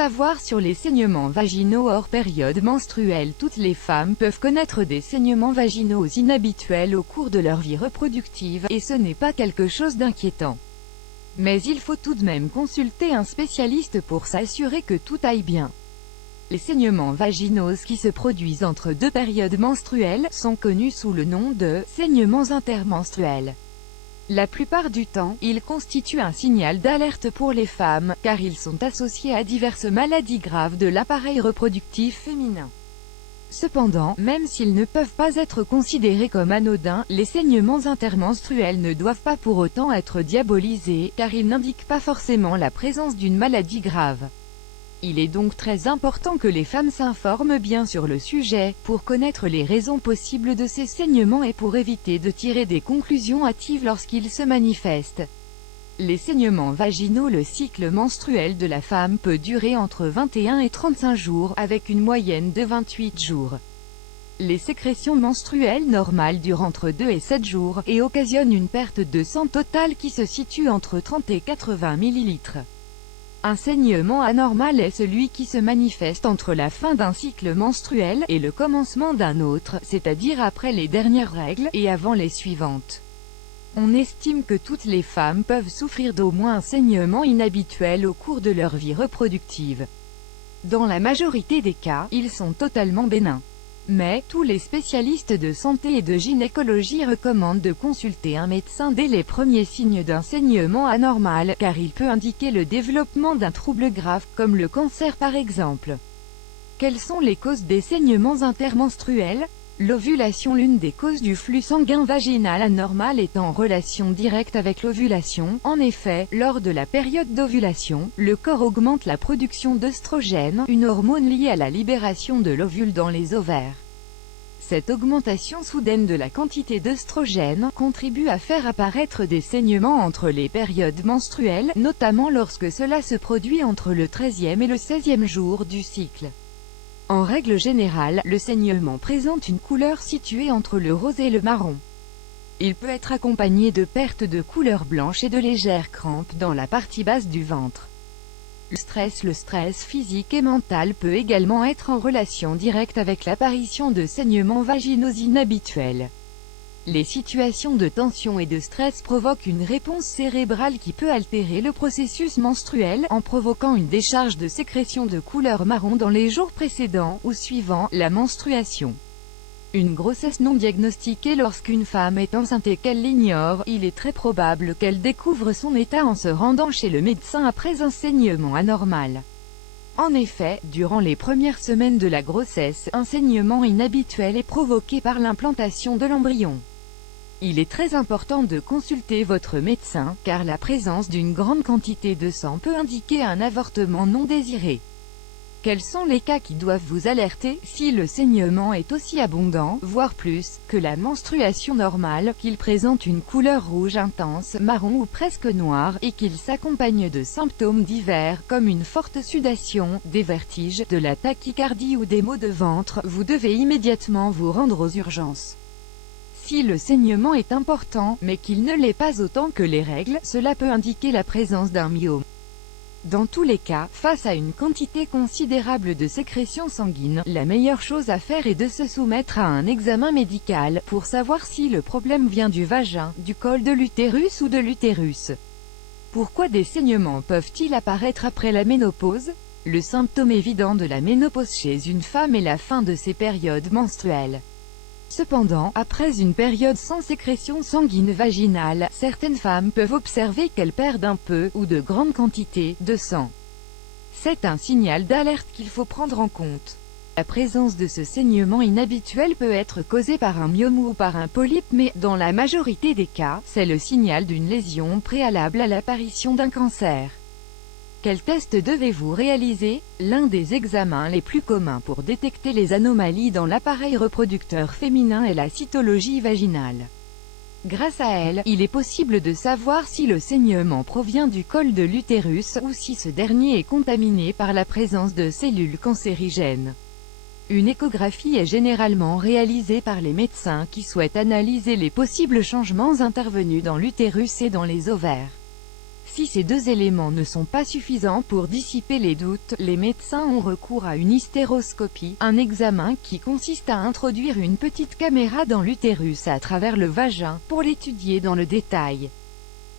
savoir sur les saignements vaginaux hors période menstruelle. Toutes les femmes peuvent connaître des saignements vaginaux inhabituels au cours de leur vie reproductive, et ce n'est pas quelque chose d'inquiétant. Mais il faut tout de même consulter un spécialiste pour s'assurer que tout aille bien. Les saignements vaginaux qui se produisent entre deux périodes menstruelles sont connus sous le nom de saignements intermenstruels. La plupart du temps, ils constituent un signal d'alerte pour les femmes, car ils sont associés à diverses maladies graves de l'appareil reproductif féminin. Cependant, même s'ils ne peuvent pas être considérés comme anodins, les saignements intermenstruels ne doivent pas pour autant être diabolisés, car ils n'indiquent pas forcément la présence d'une maladie grave. Il est donc très important que les femmes s'informent bien sur le sujet, pour connaître les raisons possibles de ces saignements et pour éviter de tirer des conclusions hâtives lorsqu'ils se manifestent. Les saignements vaginaux. Le cycle menstruel de la femme peut durer entre 21 et 35 jours, avec une moyenne de 28 jours. Les sécrétions menstruelles normales durent entre 2 et 7 jours, et occasionnent une perte de sang totale qui se situe entre 30 et 80 ml. Un saignement anormal est celui qui se manifeste entre la fin d'un cycle menstruel et le commencement d'un autre, c'est-à-dire après les dernières règles, et avant les suivantes. On estime que toutes les femmes peuvent souffrir d'au moins un saignement inhabituel au cours de leur vie reproductive. Dans la majorité des cas, ils sont totalement bénins. Mais, tous les spécialistes de santé et de gynécologie recommandent de consulter un médecin dès les premiers signes d'un saignement anormal, car il peut indiquer le développement d'un trouble grave, comme le cancer par exemple. Quelles sont les causes des saignements intermenstruels? L'ovulation. L'une des causes du flux sanguin vaginal anormal est en relation directe avec l'ovulation. En effet, lors de la période d'ovulation, le corps augmente la production d'œstrogène, une hormone liée à la libération de l'ovule dans les ovaires. Cette augmentation soudaine de la quantité d'œstrogène contribue à faire apparaître des saignements entre les périodes menstruelles, notamment lorsque cela se produit entre le 13e et le 16e jour du cycle. En règle générale, le saignement présente une couleur située entre le rose et le marron. Il peut être accompagné de pertes de couleur blanche et de légères crampes dans la partie basse du ventre. Le stress physique et mental peut également être en relation directe avec l'apparition de saignements vaginaux inhabituels. Les situations de tension et de stress provoquent une réponse cérébrale qui peut altérer le processus menstruel, en provoquant une décharge de sécrétion de couleur marron dans les jours précédents ou suivant la menstruation. Une grossesse non diagnostiquée. Lorsqu'une femme est enceinte et qu'elle l'ignore, il est très probable qu'elle découvre son état en se rendant chez le médecin après un saignement anormal. En effet, durant les premières semaines de la grossesse, un saignement inhabituel est provoqué par l'implantation de l'embryon. Il est très important de consulter votre médecin, car la présence d'une grande quantité de sang peut indiquer un avortement non désiré. Quels sont les cas qui doivent vous alerter? Si le saignement est aussi abondant, voire plus, que la menstruation normale, qu'il présente une couleur rouge intense, marron ou presque noire, et qu'il s'accompagne de symptômes divers, comme une forte sudation, des vertiges, de la tachycardie ou des maux de ventre, vous devez immédiatement vous rendre aux urgences. Si le saignement est important, mais qu'il ne l'est pas autant que les règles, cela peut indiquer la présence d'un myome. Dans tous les cas, face à une quantité considérable de sécrétions sanguines, la meilleure chose à faire est de se soumettre à un examen médical, pour savoir si le problème vient du vagin, du col de l'utérus ou de l'utérus. Pourquoi des saignements peuvent-ils apparaître après la ménopause? Le symptôme évident de la ménopause chez une femme est la fin de ses périodes menstruelles. Cependant, après une période sans sécrétion sanguine vaginale, certaines femmes peuvent observer qu'elles perdent un peu, ou de grandes quantités, de sang. C'est un signal d'alerte qu'il faut prendre en compte. La présence de ce saignement inhabituel peut être causée par un myome ou par un polype, mais, dans la majorité des cas, c'est le signal d'une lésion préalable à l'apparition d'un cancer. Quel test devez-vous réaliser? L'un des examens les plus communs pour détecter les anomalies dans l'appareil reproducteur féminin est la cytologie vaginale. Grâce à elle, il est possible de savoir si le saignement provient du col de l'utérus, ou si ce dernier est contaminé par la présence de cellules cancérigènes. Une échographie est généralement réalisée par les médecins qui souhaitent analyser les possibles changements intervenus dans l'utérus et dans les ovaires. Si ces deux éléments ne sont pas suffisants pour dissiper les doutes, les médecins ont recours à une hystéroscopie, un examen qui consiste à introduire une petite caméra dans l'utérus à travers le vagin, pour l'étudier dans le détail.